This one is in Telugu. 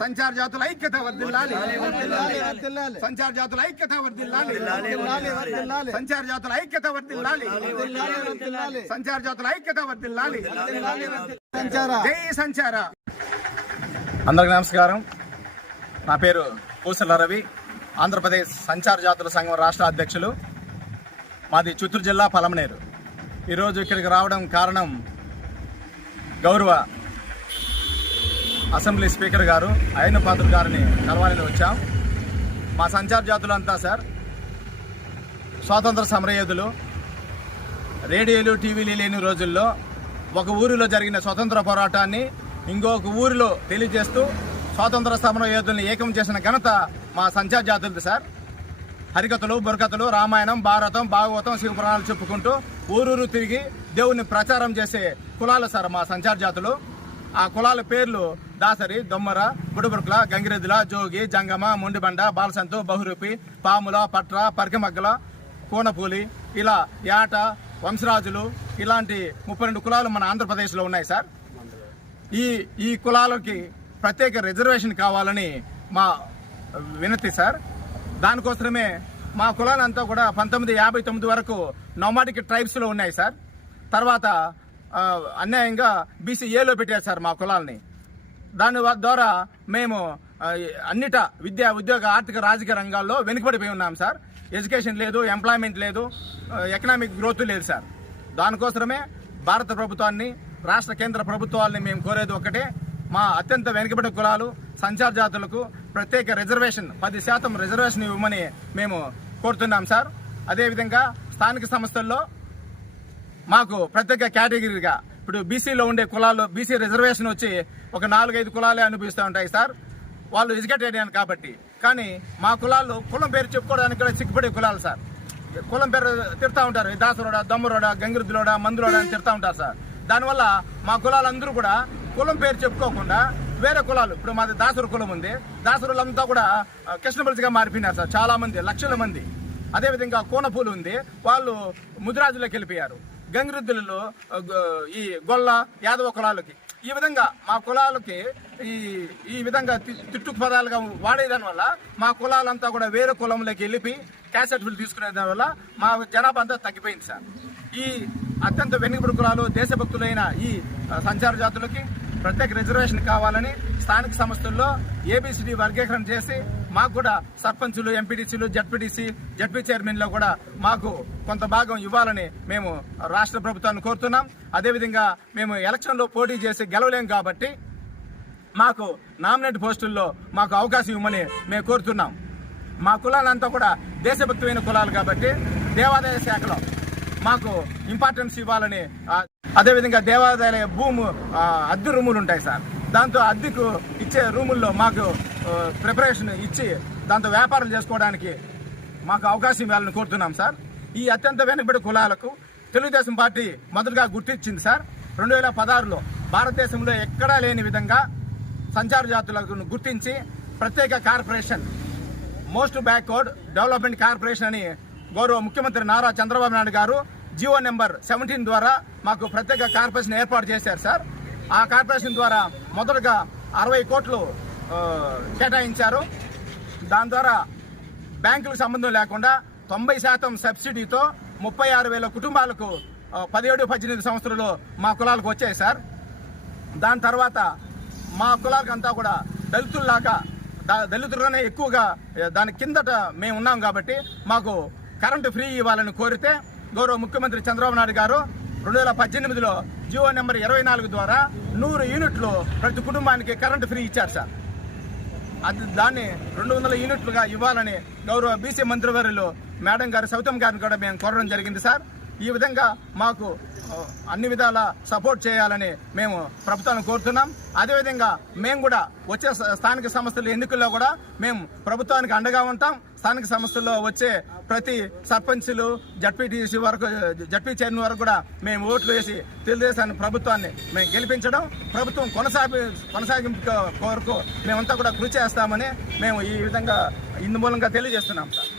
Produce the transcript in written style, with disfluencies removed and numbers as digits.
సంచార జాతుల ఐక్యత వర్ధిల్లాలి. సంచార జాతుల ఐక్యత వర్ధిల్లాలి. సంచార జాతుల ఐక్యత వర్ధిల్లాలి. సంచార జాతుల ఐక్యత వర్ధిల్లాలి. జై సంచార. అందరికీ నమస్కారం. నా పేరు పూసల రవి, ఆంధ్రప్రదేశ్ సంచార జాతుల సంఘం రాష్ట్ర అధ్యక్షులు. మాది చిత్తూరు జిల్లా పలమనేరు. ఈరోజు ఇక్కడికి రావడం కారణం గౌరవ అసెంబ్లీ స్పీకర్ గారు అయ్యన్న పాత్రుడు గారిని కలవాలని వచ్చాం. మా సంచార జాతులంతా సార్ స్వాతంత్ర సమరయోధులు. రేడియోలు టీవీలు లేని రోజుల్లో ఒక ఊరిలో జరిగిన స్వతంత్ర పోరాటాన్ని ఇంకొక ఊరిలో తెలియజేస్తూ స్వాతంత్ర సమరయోధుల్ని ఏకం చేసిన ఘనత మా సంచార జాతులది సార్. హరికథలు, బుర్రకథలు, రామాయణం, భారతం, భాగవతం, శివపురాణాలు చెప్పుకుంటూ ఊరూరు తిరిగి దేవుని ప్రచారం చేసే కులాలు సార్ మా సంచార జాతులు. ఆ కులాల పేర్లు దాసరి, దొమ్మర, బుడుబుర్కుల, గంగిరెద్దుల, జోగి, జంగమ, మొండిబండ, బాలసంతు, బహురూపి, పాముల, పట్ర, పరికమగ్గల, కూనపూలి, ఇలా యాట, వంశరాజులు, ఇలాంటి 32 కులాలు మన ఆంధ్రప్రదేశ్లో ఉన్నాయి సార్. ఈ కులాలకి ప్రత్యేక రిజర్వేషన్ కావాలని మా వినతి సార్. దానికోసమే మా కులాలంతా కూడా 1959 వరకు నోమాడిక్ ట్రైబ్స్లో ఉన్నాయి సార్. తర్వాత అన్యాయంగా BCAలో పెట్టారు సార్ మా కులాలని. దాని ద్వారా మేము అన్నిట విద్య, ఉద్యోగ, ఆర్థిక, రాజకీయ రంగాల్లో వెనుకబడిపోయి ఉన్నాం సార్. ఎడ్యుకేషన్ లేదు, ఎంప్లాయ్మెంట్ లేదు, ఎకనామిక్ గ్రోత్ లేదు సార్. దానికోసమే భారత ప్రభుత్వాన్ని, రాష్ట్ర కేంద్ర ప్రభుత్వాలని మేము కోరేది ఒకటే, మా అత్యంత వెనుకబడిన కులాలు సంచార జాతులకు ప్రత్యేక రిజర్వేషన్ 10% రిజర్వేషన్ ఇవ్వమని మేము కోరుతున్నాం సార్. అదేవిధంగా స్థానిక సంస్థల్లో మాకు ప్రత్యేక కేటగిరీగా ఇప్పుడు బీసీలో ఉండే కులాలు బీసీ రిజర్వేషన్ వచ్చి ఒక 4-5 కులాలే అనిపిస్తూ ఉంటాయి సార్. వాళ్ళు ఎడ్యుకేటెడ్ కాబట్టి. కానీ మా కులాలు కులం పేరు చెప్పుకోవడానికి కూడా సిగ్గుపడే కులాలు సార్. కులం పేరు తిడతా ఉంటారు, దాసరోడ, దమ్మరోడ, గంగిరెద్దులోడ, మందులోడ అని తిడతా ఉంటారు సార్. దానివల్ల మా కులాలందరూ కూడా కులం పేరు చెప్పుకోకుండా వేరే కులాలు, ఇప్పుడు మాది దాసరు కులం ఉంది, దాసరులంతా కూడా కృష్ణబలిసిగా మారిపోయినారు సార్. చాలా మంది, లక్షల మంది. అదేవిధంగా కూనపూలు ఉంది, వాళ్ళు ముదిరాజులోకి వెళ్ళిపోయారు. గంగిరెద్దులలో ఈ గొల్ల, యాదవ కులాలకి, ఈ విధంగా మా కులాలకి ఈ విధంగా తిట్టుకు పదాలుగా వాడేదాని వల్ల మా కులాలంతా కూడా వేరే కులంలోకి వెళ్ళిపోయి క్యాసెట్లు తీసుకునే దాని వల్ల మా జనాభా అంతా తగ్గిపోయింది సార్. ఈ అత్యంత వెనుకబడి కులాలు, దేశభక్తులైన ఈ సంచార జాతులకి ప్రత్యేక రిజర్వేషన్ కావాలని స్థానిక సంస్థల్లో ABCD వర్గీకరణ చేసి మాకు కూడా సర్పంచులు, ఎంపీటీసీలు, జడ్పీ చైర్మన్లో కూడా మాకు కొంత భాగం ఇవ్వాలని మేము రాష్ట్ర ప్రభుత్వాన్ని కోరుతున్నాం. అదేవిధంగా మేము ఎలక్షన్లో పోటీ చేసి గెలవలేం కాబట్టి మాకు నామినేట్ పోస్టుల్లో మాకు అవకాశం ఇవ్వమని మేము కోరుతున్నాం. మా కులాలంతా కూడా దేశభక్తమైన కులాలు కాబట్టి దేవాదాయ శాఖలో మాకు ఇంపార్టెన్స్ ఇవ్వాలని, అదేవిధంగా దేవాదాయ అద్దె రూములు ఉంటాయి సార్. దాంతో అద్దెకు ఇచ్చే రూముల్లో మాకు ప్రిపరేషన్ ఇచ్చి దాంతో వ్యాపారం చేసుకోవడానికి మాకు అవకాశం ఇవ్వాలని కోరుతున్నాం సార్. ఈ అత్యంత వెనుకబడి కులాలకు తెలుగుదేశం పార్టీ మొదటగా గుర్తించింది సార్. 2016లో భారతదేశంలో ఎక్కడా లేని విధంగా సంచార జాతులకు గుర్తించి ప్రత్యేక corporation, most backward development corporation అని గౌరవ ముఖ్యమంత్రి నారా చంద్రబాబు నాయుడు గారు జీవో నెంబర్ 17 ద్వారా మాకు ప్రత్యేక కార్పొరేషన్ ఏర్పాటు చేశారు సార్. ఆ కార్పొరేషన్ ద్వారా మొదటగా 60 కోట్లు కేటాయించారు. దాని ద్వారా బ్యాంకులకు సంబంధం లేకుండా 90% సబ్సిడీతో 36,000 కుటుంబాలకు 17-18 సంవత్సరాలు మా కులాలకు వచ్చాయి సార్. దాని తర్వాత మా కులాలకు అంతా కూడా దళితులుగానే ఎక్కువగా దాని కిందట మేము ఉన్నాం కాబట్టి మాకు కరెంటు ఫ్రీ ఇవ్వాలని కోరితే గౌరవ ముఖ్యమంత్రి చంద్రబాబు నాయుడు గారు 2018లో జీవో నెంబర్ 24 ద్వారా 100 యూనిట్లు ప్రతి కుటుంబానికి కరెంటు ఫ్రీ ఇచ్చారు సార్. దాన్ని 200 యూనిట్లుగా ఇవ్వాలని గౌరవ BC మంత్రివర్యులు మేడం గారు, సవితమ్మ గారిని కూడా మేము కోరడం జరిగింది సార్. ఈ విధంగా మాకు అన్ని విధాల సపోర్ట్ చేయాలని మేము ప్రభుత్వాన్ని కోరుతున్నాం. అదేవిధంగా మేము కూడా వచ్చే స్థానిక సంస్థల ఎన్నికల్లో కూడా మేము ప్రభుత్వానికి అండగా ఉంటాం. స్థానిక సంస్థల్లో వచ్చే ప్రతి సర్పంచులు, జడ్పీ చైర్మన్ వరకు కూడా మేము ఓట్లు వేసి తెలుగుదేశాన్ని ప్రభుత్వాన్ని మేము గెలిపించడం, ప్రభుత్వం కొనసాగింపు కొరకు మేమంతా కూడా కృషి చేస్తామని మేము ఈ విధంగా ఇందు మూలంగా తెలియజేస్తున్నాం సార్.